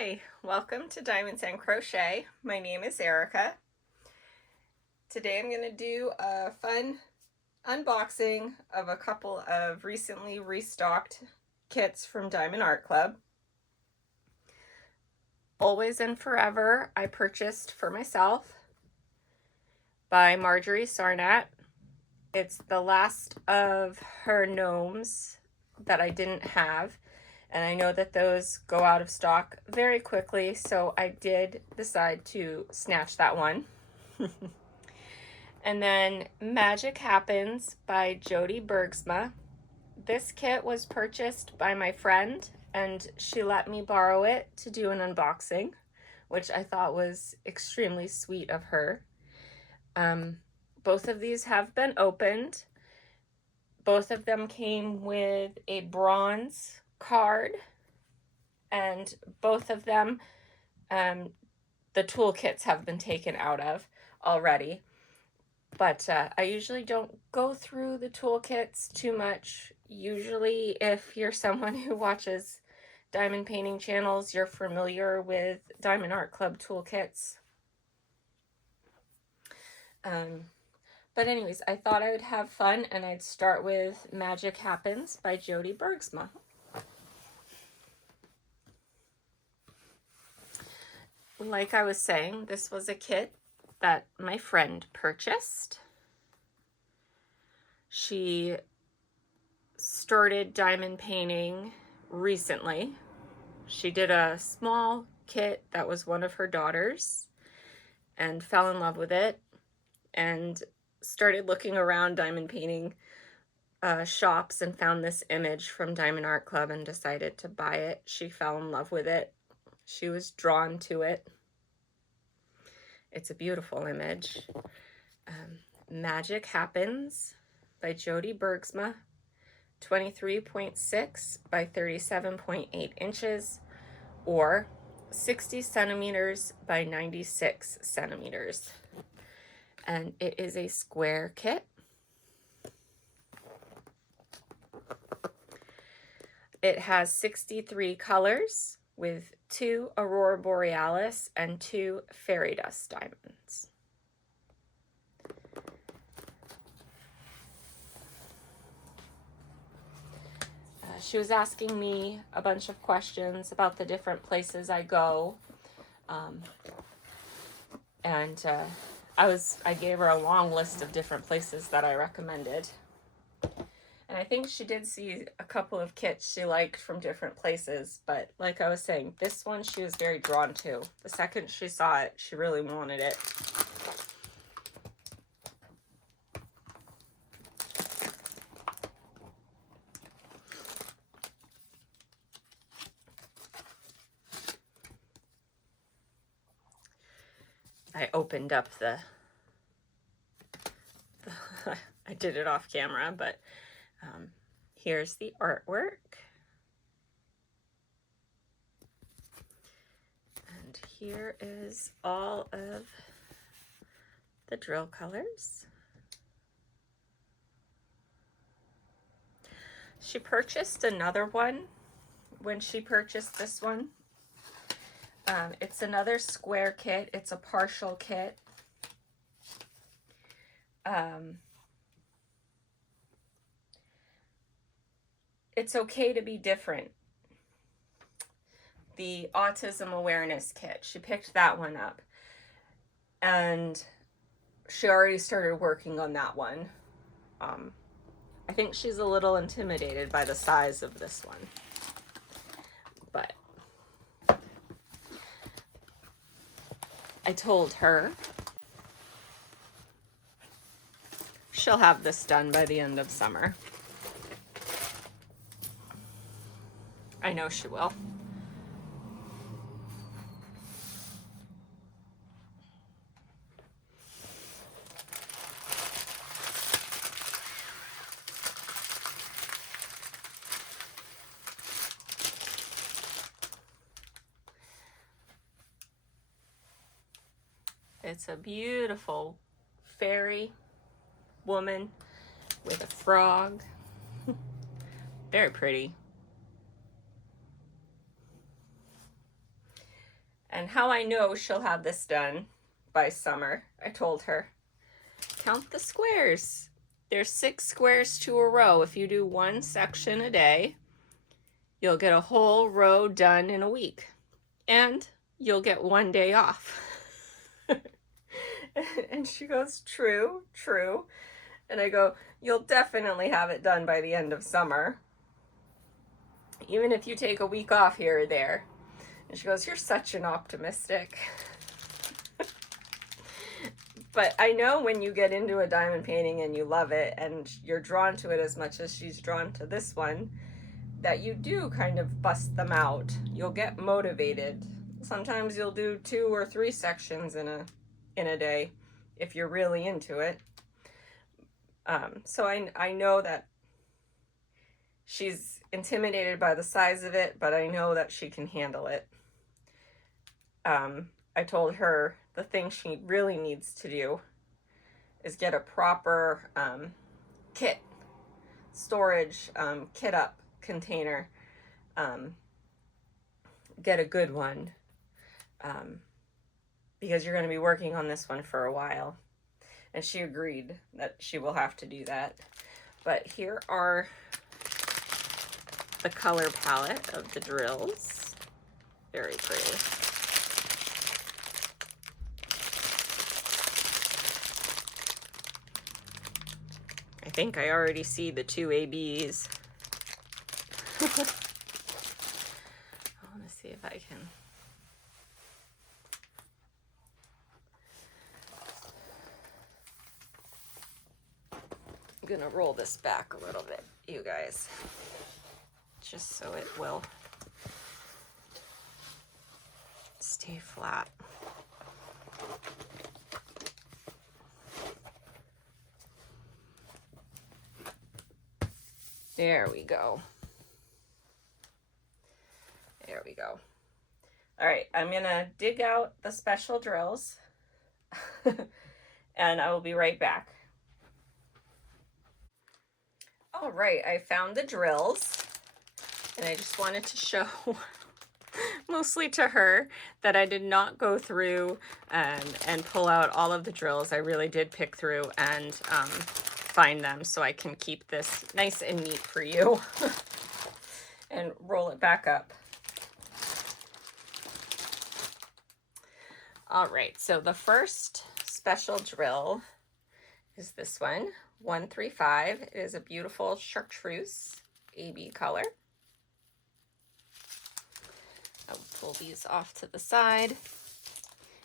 Hi, welcome to Diamonds and Crochet. My name is Erica. Today I'm going to do a fun unboxing of a couple of recently restocked kits from Diamond Art Club. Always and Forever I purchased for myself by Marjorie Sarnat. It's the last of her gnomes that I didn't have. And I know that those go out of stock very quickly, so I did decide to snatch that one. And then Magic Happens by Jody Bergsma. This kit was purchased by my friend, and she let me borrow it to do an unboxing, which I thought was extremely sweet of her. Both of these have been opened. Both of them came with a bronze card, and both of them the toolkits have been taken out of already, but I usually don't go through the toolkits too much. Usually if you're someone who watches diamond painting channels, you're familiar with Diamond Art Club toolkits. But anyways, I thought I would have fun, and I'd start with Magic Happens by Jody Bergsma. Like I was saying, this was a kit that my friend purchased. She started diamond painting recently. She did a small kit that was one of her daughters and fell in love with it and started looking around diamond painting shops and found this image from Diamond Art Club and decided to buy it. She fell in love with it. She was drawn to it. It's a beautiful image. Magic Happens by Jody Bergsma, 23.6 by 37.8 inches, or 60 centimeters by 96 centimeters. And it is a square kit. It has 63 colors with 2 Aurora Borealis and 2 fairy dust diamonds. She was asking me a bunch of questions about the different places I go, and I gave her a long list of different places that I recommended. And I think she did see a couple of kits she liked from different places, but like I was saying, this one she was very drawn to. The second she saw it, she really wanted it. I opened up I did it off camera, but here's the artwork. And here is all of the drill colors. She purchased another one when she purchased this one. It's another square kit. It's a partial kit. It's okay to be different. The autism awareness kit. She picked that one up. And she already started working on that one. I think she's a little intimidated by the size of this one. But I told her she'll have this done by the end of summer. I know she will. It's a beautiful fairy woman with a frog. Very pretty. And how I know she'll have this done by summer, I told her, count the squares. There's 6 squares to a row. If you do 1 section a day, you'll get a whole row done in a week. And you'll get 1 day off. And she goes, true, true. And I go, you'll definitely have it done by the end of summer, even if you take a week off here or there. And she goes, you're such an optimistic. But I know when you get into a diamond painting and you love it and you're drawn to it as much as she's drawn to this one, that you do kind of bust them out. You'll get motivated. Sometimes you'll do 2 or 3 sections in a day if you're really into it. So I know that she's intimidated by the size of it, but I know that she can handle it. I told her the thing she really needs to do is get a proper kit, storage, kit up container. Get a good one, because you're going to be working on this one for a while. And she agreed that she will have to do that. But here are the color palette of the drills. Very pretty. I think I already see the 2 ABs. I want to see if I can. I'm gonna roll this back a little bit, you guys, just so it will stay flat. There we go. There we go. All right, I'm gonna dig out the special drills and I will be right back. All right, I found the drills and I just wanted to show mostly to her that I did not go through and pull out all of the drills. I really did pick through and find them so I can keep this nice and neat for you. And roll it back up. All right, so the first special drill is this one, 135. It is a beautiful chartreuse AB color. I'll pull these off to the side.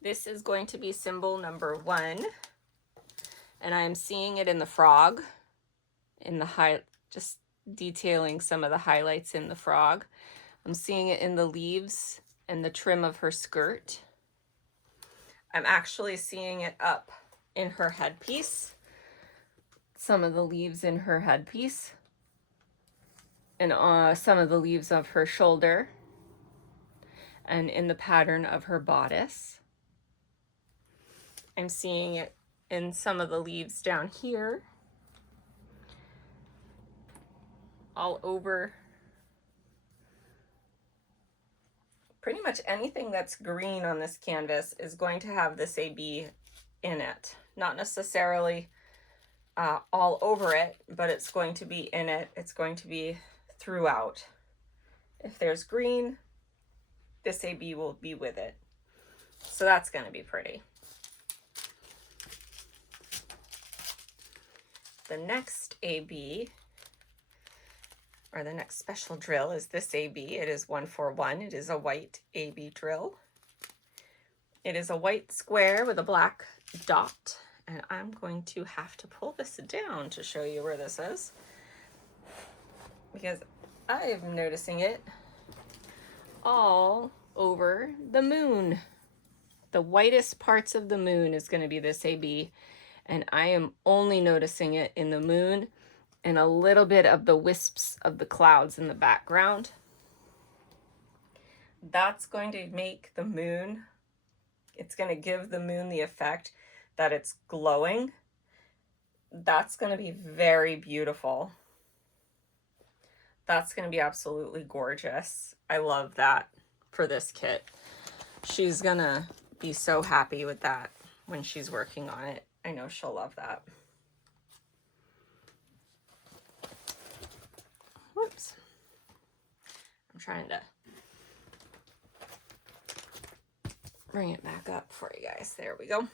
This is going to be symbol number 1. And I'm seeing it in the frog, in the just detailing some of the highlights in the frog. I'm seeing it in the leaves and the trim of her skirt. I'm actually seeing it up in her headpiece, some of the leaves in her headpiece, and some of the leaves of her shoulder, and in the pattern of her bodice. I'm seeing it in some of the leaves down here, all over. Pretty much anything that's green on this canvas is going to have this AB in it. Not necessarily all over it, but it's going to be in it. It's going to be throughout. If there's green, this AB will be with it. So that's going to be pretty. The next AB, or the next special drill, is this AB. It is 141. It is a white AB drill. It is a white square with a black dot, and I'm going to have to pull this down to show you where this is, because I am noticing it all over the moon. The whitest parts of the moon is going to be this AB, and I am only noticing it in the moon and a little bit of the wisps of the clouds in the background. That's going to make the moon, it's going to give the moon the effect that it's glowing. That's going to be very beautiful. That's going to be absolutely gorgeous. I love that for this kit. She's gonna be so happy with that when she's working on it. I know she'll love that. Whoops. I'm trying to bring it back up for you guys. There we go. All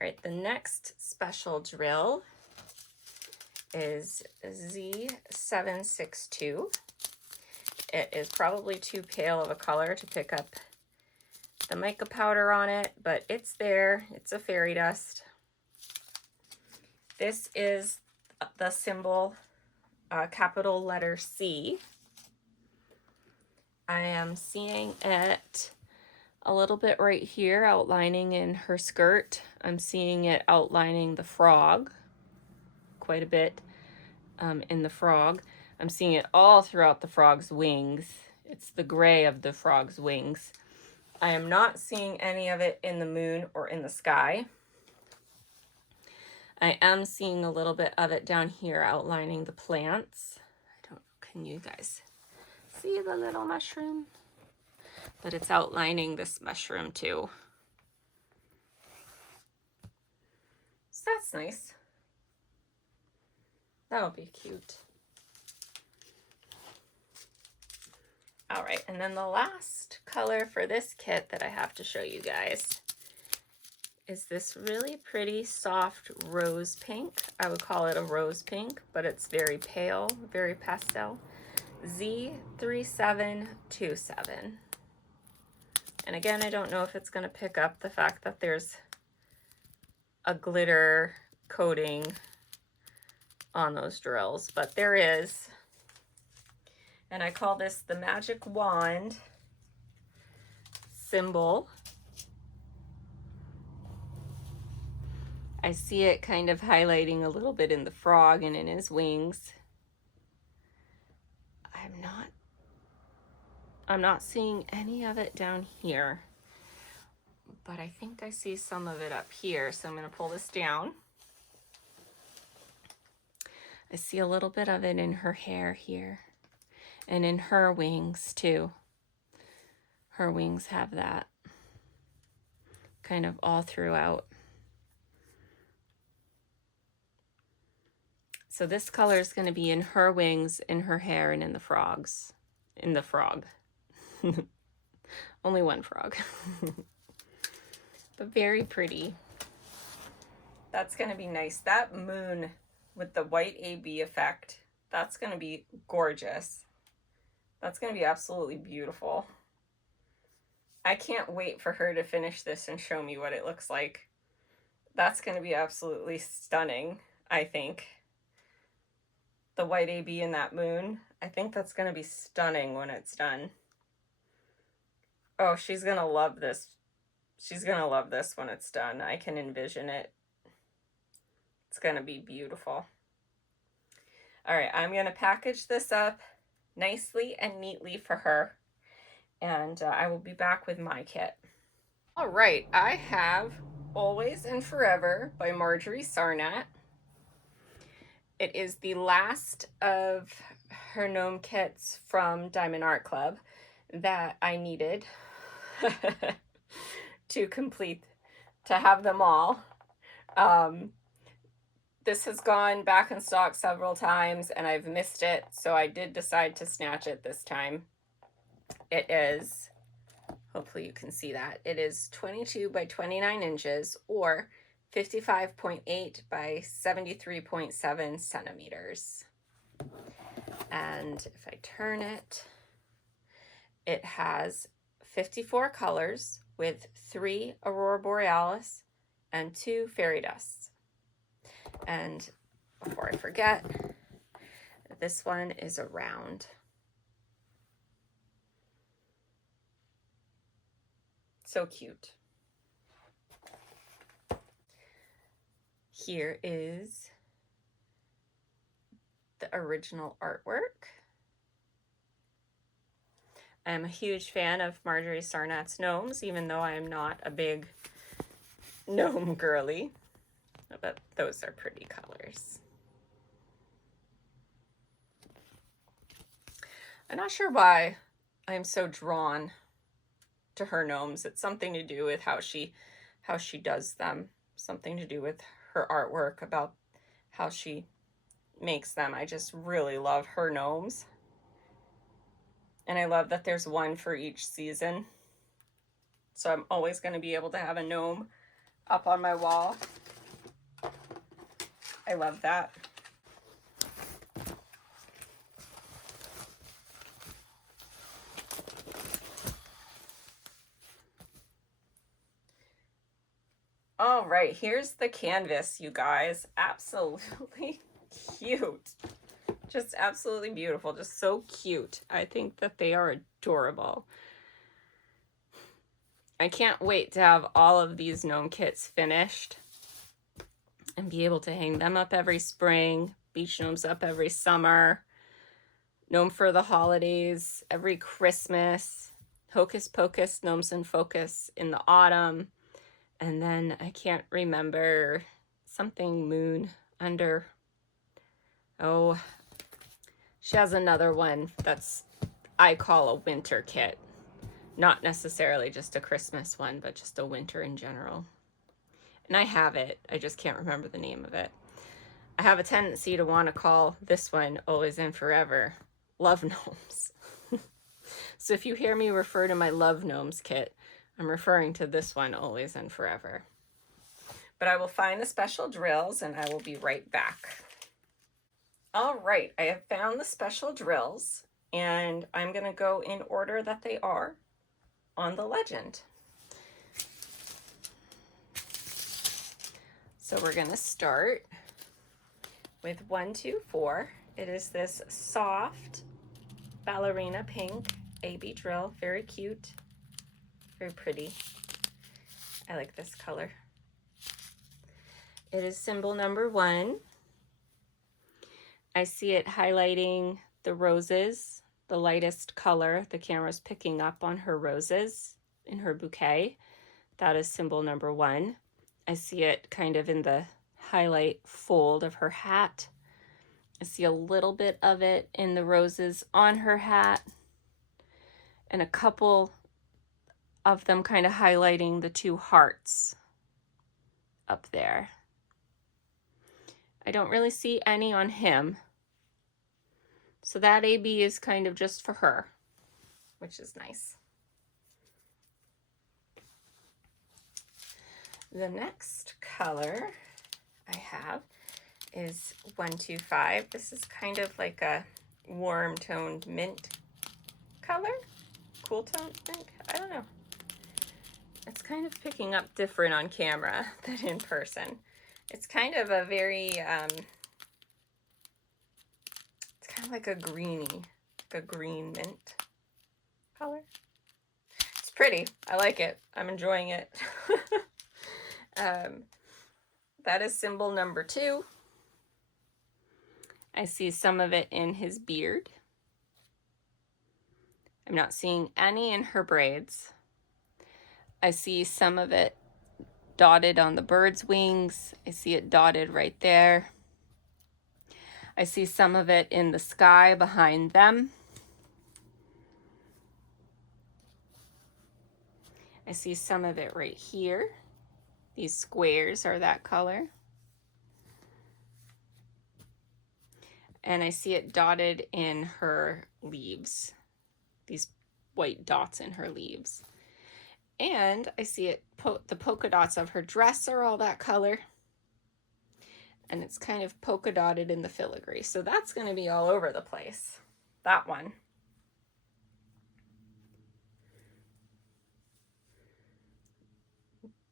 right, the next special drill is Z762. It is probably too pale of a color to pick up the mica powder on it, but it's there. It's a fairy dust. This is the symbol, capital letter C. I am seeing it a little bit right here, outlining in her skirt. I'm seeing it outlining the frog quite a bit in the frog. I'm seeing it all throughout the frog's wings. It's the gray of the frog's wings. I am not seeing any of it in the moon or in the sky. I am seeing a little bit of it down here outlining the plants. I don't know, can you guys see the little mushroom? But it's outlining this mushroom too. So that's nice. That'll be cute. All right, and then the last color for this kit that I have to show you guys is this really pretty soft rose pink. I would call it a rose pink, but it's very pale, very pastel. Z3727. And again, I don't know if it's going to pick up the fact that there's a glitter coating on those drills, but there is. And I call this the magic wand symbol. I see it kind of highlighting a little bit in the frog and in his wings. I'm not seeing any of it down here, but I think I see some of it up here. So I'm going to pull this down. I see a little bit of it in her hair here and in her wings too. Her wings have that kind of all throughout. So this color is going to be in her wings, in her hair, and in the frogs. In the frog. Only one frog. But very pretty. That's going to be nice. That moon with the white AB effect, that's going to be gorgeous. That's going to be absolutely beautiful. I can't wait for her to finish this and show me what it looks like. That's going to be absolutely stunning, I think. The white AB in that moon, I think that's going to be stunning when it's done. Oh, she's going to love this. She's going to love this when it's done. I can envision it. It's going to be beautiful. All right, I'm going to package this up nicely and neatly for her, and I will be back with my kit. All right, I have Always and Forever by Marjorie Sarnat. It is the last of her gnome kits from Diamond Art Club that I needed to complete, to have them all. This has gone back in stock several times and I've missed it, so I did decide to snatch it this time. It is, hopefully you can see that, it is 22 by 29 inches or 55.8 by 73.7 centimeters. And if I turn it, it has 54 colors with 3 Aurora Borealis and 2 fairy dusts. And before I forget, this one is a round. So cute. Here is the original artwork. I'm a huge fan of Marjorie Sarnat's gnomes, even though I am not a big gnome girly. But those are pretty colors. I'm not sure why I'm so drawn to her gnomes. It's something to do with how she does them, something to do with her artwork, about how she makes them. I just really love her gnomes. And I love that there's one for each season. So I'm always going to be able to have a gnome up on my wall. I love that. All right, here's the canvas, you guys. Absolutely cute. Just absolutely beautiful. Just so cute. I think that they are adorable. I can't wait to have all of these gnome kits finished and be able to hang them up every spring, beach gnomes up every summer, gnome for the holidays, every Christmas, Hocus Pocus, Gnomes in Focus in the autumn, and then I can't remember something moon under. Oh, she has another one that's I call a winter kit. Not necessarily just a Christmas one, but just a winter in general. And I have it. I just can't remember the name of it. I have a tendency to want to call this one Always and Forever Love Gnomes. So if you hear me refer to my Love Gnomes kit, I'm referring to this one Always and Forever. But I will find the special drills and I will be right back. All right, I have found the special drills and I'm going to go in order that they are on the legend. So we're going to start with 1, 2, 4. It is this soft ballerina pink AB drill. Very cute, very pretty. I like this color. It is symbol number 1. I see it highlighting the roses, the lightest color. The camera's picking up on her roses in her bouquet. That is symbol number 1. I see it kind of in the highlight fold of her hat. I see a little bit of it in the roses on her hat, and a couple of them kind of highlighting the 2 hearts up there. I don't really see any on him. So that AB is kind of just for her, which is nice. The next color I have is 125. This is kind of like a warm toned mint color. Cool toned mint? I don't know. It's kind of picking up different on camera than in person. It's kind of a very, it's kind of like a greeny, like a green mint color. It's pretty. I like it. I'm enjoying it. That is symbol number 2. I see some of it in his beard. I'm not seeing any in her braids. I see some of it dotted on the bird's wings. I see it dotted right there. I see some of it in the sky behind them. I see some of it right here. These squares are that color. And I see it dotted in her leaves. These white dots in her leaves. And I see it, the polka dots of her dress are all that color. And it's kind of polka dotted in the filigree. So that's going to be all over the place. That one.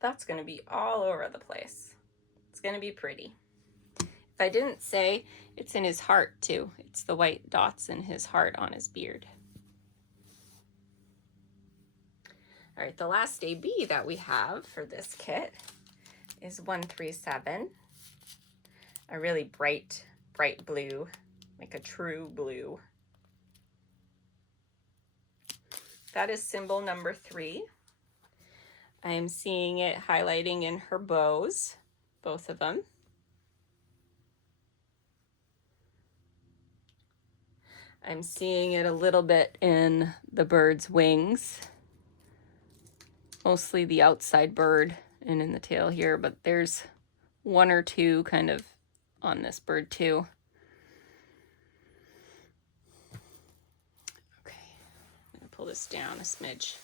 That's going to be all over the place. It's going to be pretty. If I didn't say, it's in his heart too. It's the white dots in his heart on his beard. All right, the last AB that we have for this kit is 137. A really bright blue, like a true blue. That is symbol number 3. I am seeing it highlighting in her bows, both of them. I'm seeing it a little bit in the bird's wings. mostly the outside bird and in the tail here, but there's one or two kind of on this bird too. Okay, I'm gonna pull this down a smidge.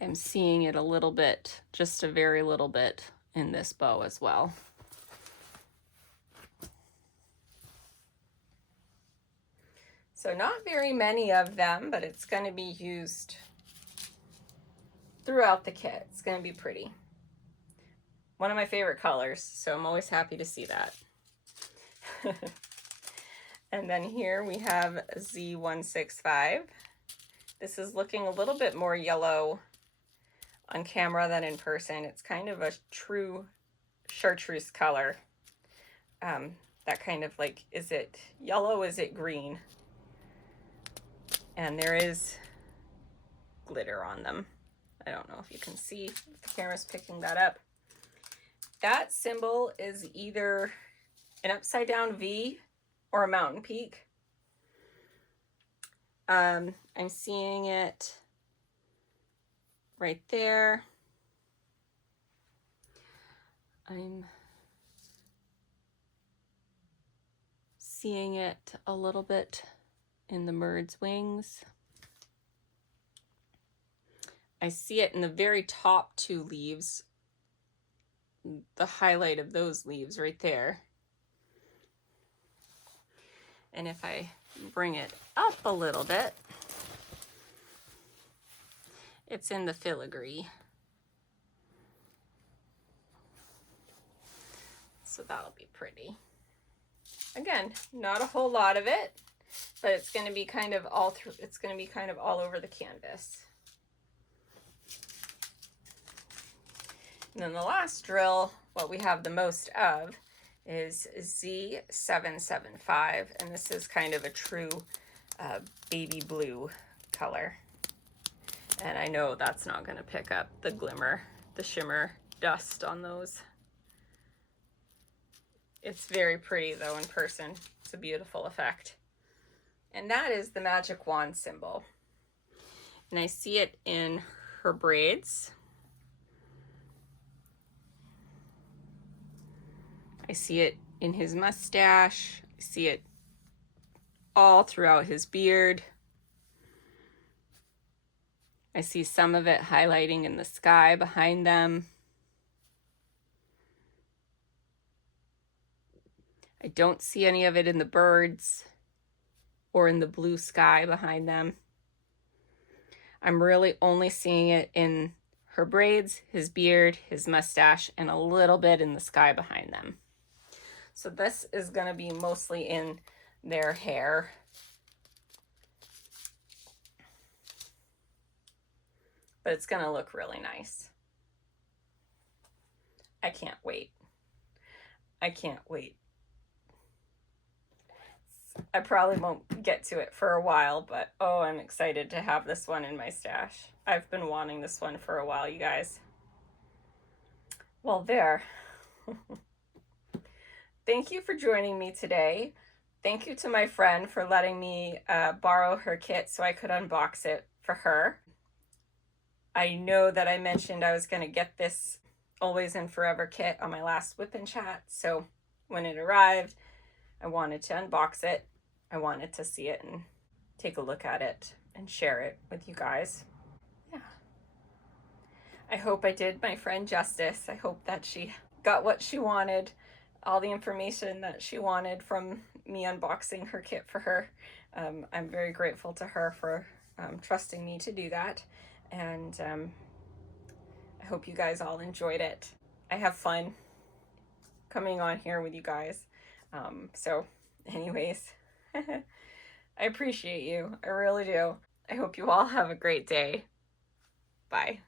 I'm seeing it a little bit, just a very little bit in this bow as well. So not very many of them, but it's going to be used throughout the kit. It's going to be pretty. One of my favorite colors, so I'm always happy to see that. And then here we have Z165. This is looking a little bit more yellow on camera than in person. It's kind of a true chartreuse color. That kind of like, is it yellow? Is it green? And there is glitter on them. I don't know if you can see if the camera's picking that up. That symbol is either an upside down V or a mountain peak. I'm seeing it right there. I'm seeing it a little bit in the bird's wings. I see it in the very top two leaves, the highlight of those leaves right there. And if I bring it up a little bit, it's in the filigree. So that'll be pretty. Again, not a whole lot of it, but it's going to be kind of all through, it's going to be kind of all over the canvas. And then the last drill, what we have the most of, is Z775, and this is kind of a true baby blue color. And I know that's not going to pick up the glimmer, the shimmer dust on those. It's very pretty though in person. It's a beautiful effect. And that is the magic wand symbol. And I see it in her braids. I see it in his mustache. I see it all throughout his beard. I see some of it highlighting in the sky behind them. I don't see any of it in the birds or in the blue sky behind them. I'm really only seeing it in her braids, his beard, his mustache, and a little bit in the sky behind them. So this is going to be mostly in their hair. But it's going to look really nice. I can't wait. I can't wait. I probably won't get to it for a while, but oh, I'm excited to have this one in my stash. I've been wanting this one for a while, you guys. Well, there. Thank you for joining me today. Thank you to my friend for letting me borrow her kit so I could unbox it for her. I know that I mentioned I was going to get this Always and Forever kit on my last Whip and Chat, so when it arrived, I wanted to unbox it. I wanted to see it and take a look at it and share it with you guys. Yeah. I hope I did my friend justice. I hope that she got what she wanted, all the information that she wanted from me unboxing her kit for her. I'm very grateful to her for trusting me to do that. And I hope you guys all enjoyed it. I have fun coming on here with you guys. So anyways, I appreciate you. I really do. I hope you all have a great day. Bye.